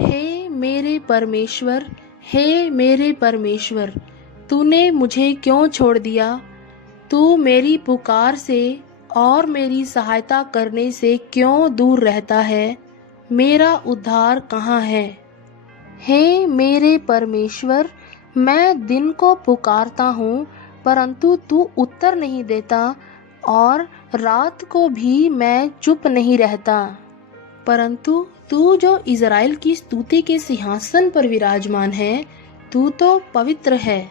हे मेरे परमेश्वर, हे मेरे परमेश्वर, तूने मुझे क्यों छोड़ दिया? तू मेरी पुकार से और मेरी सहायता करने से क्यों दूर रहता है? मेरा उद्धार कहाँ है? हे मेरे परमेश्वर, मैं दिन को पुकारता हूँ, परंतु तू उत्तर नहीं देता, और रात को भी मैं चुप नहीं रहता। परंतु तू जो इज़राइल की स्तुति के सिंहासन पर विराजमान है, तू तो पवित्र है।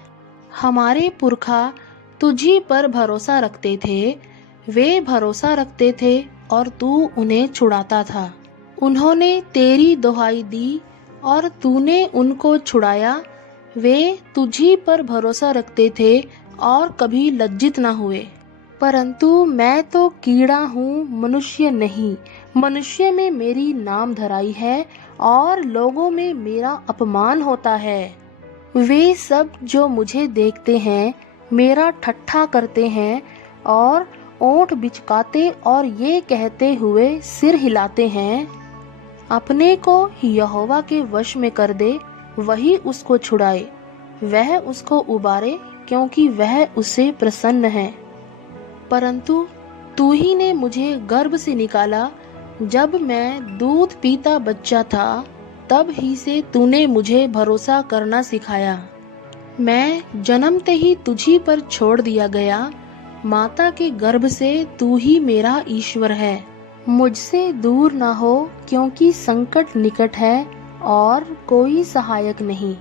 हमारे पुरखा तुझी पर भरोसा रखते थे, वे भरोसा रखते थे और तू उन्हें छुड़ाता था। उन्होंने तेरी दुहाई दी और तूने उनको छुड़ाया। वे तुझी पर भरोसा रखते थे और कभी लज्जित न हुए। परंतु मैं तो कीड़ा हूँ, मनुष्य नहीं। मनुष्य में मेरी नाम धराई है और लोगों में मेरा अपमान होता है। वे सब जो मुझे देखते हैं मेरा ठट्ठा करते हैं और ओंठ बिचकाते और ये कहते हुए सिर हिलाते हैं, अपने को यहोवा के वश में कर दे, वही उसको छुड़ाए। वह उसको उबारे, क्योंकि वह उससे प्रसन्न है। परंतु तू ही ने मुझे गर्भ से निकाला। जब मैं दूध पीता बच्चा था, तब ही से तूने मुझे भरोसा करना सिखाया। मैं जन्मते ही तुझी पर छोड़ दिया गया। माता के गर्भ से तू ही मेरा ईश्वर है। मुझसे दूर न हो, क्योंकि संकट निकट है और कोई सहायक नहीं।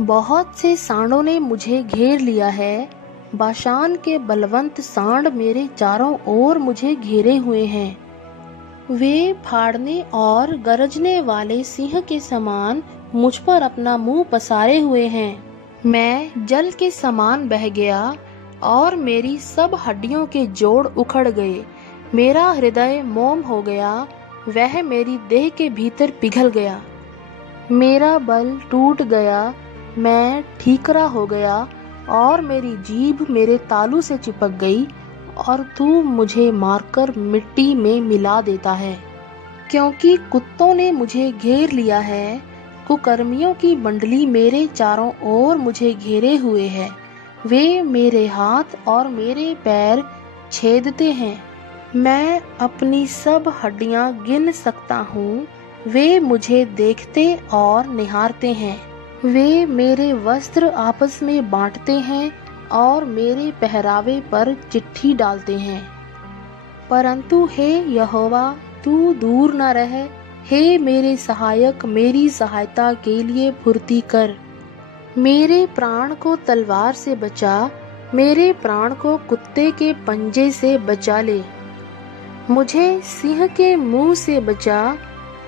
बहुत से सांडों ने मुझे घेर लिया है। बाशान के बलवंत सांड मेरे चारों ओर मुझे घेरे हुए हैं। वे फाड़ने और गरजने वाले सिंह के समान मुझ पर अपना मुंह पसारे हुए हैं। मैं जल के समान बह गया और मेरी सब हड्डियों के जोड़ उखड़ गए। मेरा हृदय मोम हो गया, वह मेरी देह के भीतर पिघल गया। मेरा बल टूट गया, मैं ठीकरा हो गया और मेरी जीभ मेरे तालू से चिपक गई, और तू मुझे मारकर मिट्टी में मिला देता है। क्योंकि कुत्तों ने मुझे घेर लिया है, कुकर्मियों की मंडली मेरे चारों ओर मुझे घेरे हुए है। वे मेरे हाथ और मेरे पैर छेदते हैं। मैं अपनी सब हड्डियां गिन सकता हूँ। वे मुझे देखते और निहारते हैं। वे मेरे वस्त्र आपस में बांटते हैं और मेरे पहरावे पर चिट्ठी डालते हैं। परंतु हे यहोवा, तू दूर न रह। हे मेरे सहायक, मेरी सहायता के लिए फुर्ती कर। मेरे प्राण को तलवार से बचा, मेरे प्राण को कुत्ते के पंजे से बचा ले। मुझे सिंह के मुंह से बचा,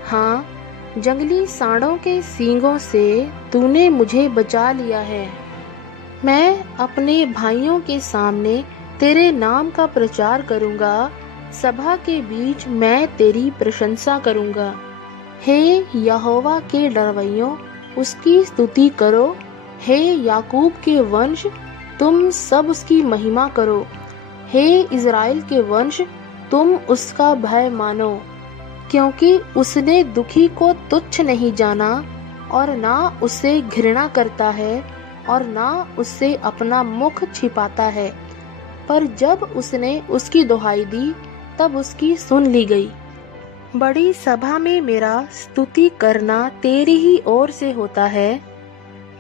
हाँ, जंगली सांडों के सींगों से तूने मुझे बचा लिया है। मैं अपने भाइयों के सामने तेरे नाम का प्रचार करूंगा। सभा के बीच मैं तेरी प्रशंसा करूंगा। हे यहोवा के डरवैयों, उसकी स्तुति करो। हे याकूब के वंश, तुम सब उसकी महिमा करो। हे इज़राइल के वंश, तुम उसका भय मानो। क्योंकि उसने दुखी को तुच्छ नहीं जाना और ना उससे घृणा करता है और ना उससे अपना मुख छिपाता है। पर जब उसने उसकी दुहाई दी, तब उसकी सुन ली गई। बड़ी सभा में मेरा स्तुति करना तेरी ही ओर से होता है।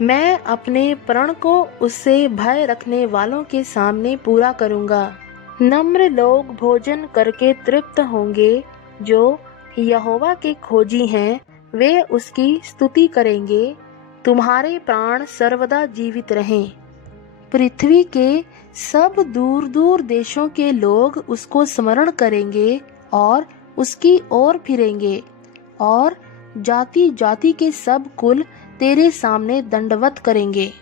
मैं अपने प्रण को उससे भय रखने वालों के सामने पूरा करूंगा। नम्र लोग भोजन करके तृप्त होंगे। जो यहोवा के खोजी हैं, वे उसकी स्तुति करेंगे। तुम्हारे प्राण सर्वदा जीवित रहें। पृथ्वी के सब दूर दूर देशों के लोग उसको स्मरण करेंगे और उसकी ओर फिरेंगे, और जाति जाति के सब कुल तेरे सामने दंडवत करेंगे।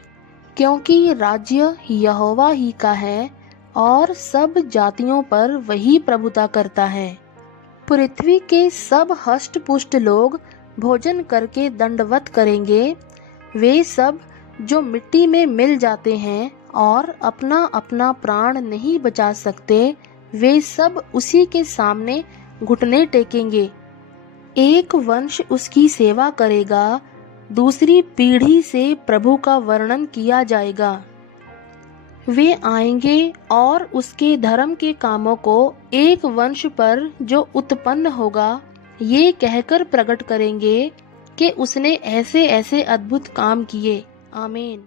क्योंकि राज्य यहोवा ही का है और सब जातियों पर वही प्रभुता करता है। पृथ्वी के सब हष्ट पुष्ट लोग भोजन करके दंडवत करेंगे। वे सब जो मिट्टी में मिल जाते हैं और अपना अपना प्राण नहीं बचा सकते, वे सब उसी के सामने घुटने टेकेंगे। एक वंश उसकी सेवा करेगा, दूसरी पीढ़ी से प्रभु का वर्णन किया जाएगा। वे आएंगे और उसके धर्म के कामों को एक वंश पर जो उत्पन्न होगा ये कहकर प्रकट करेंगे कि उसने ऐसे ऐसे अद्भुत काम किए। आमीन।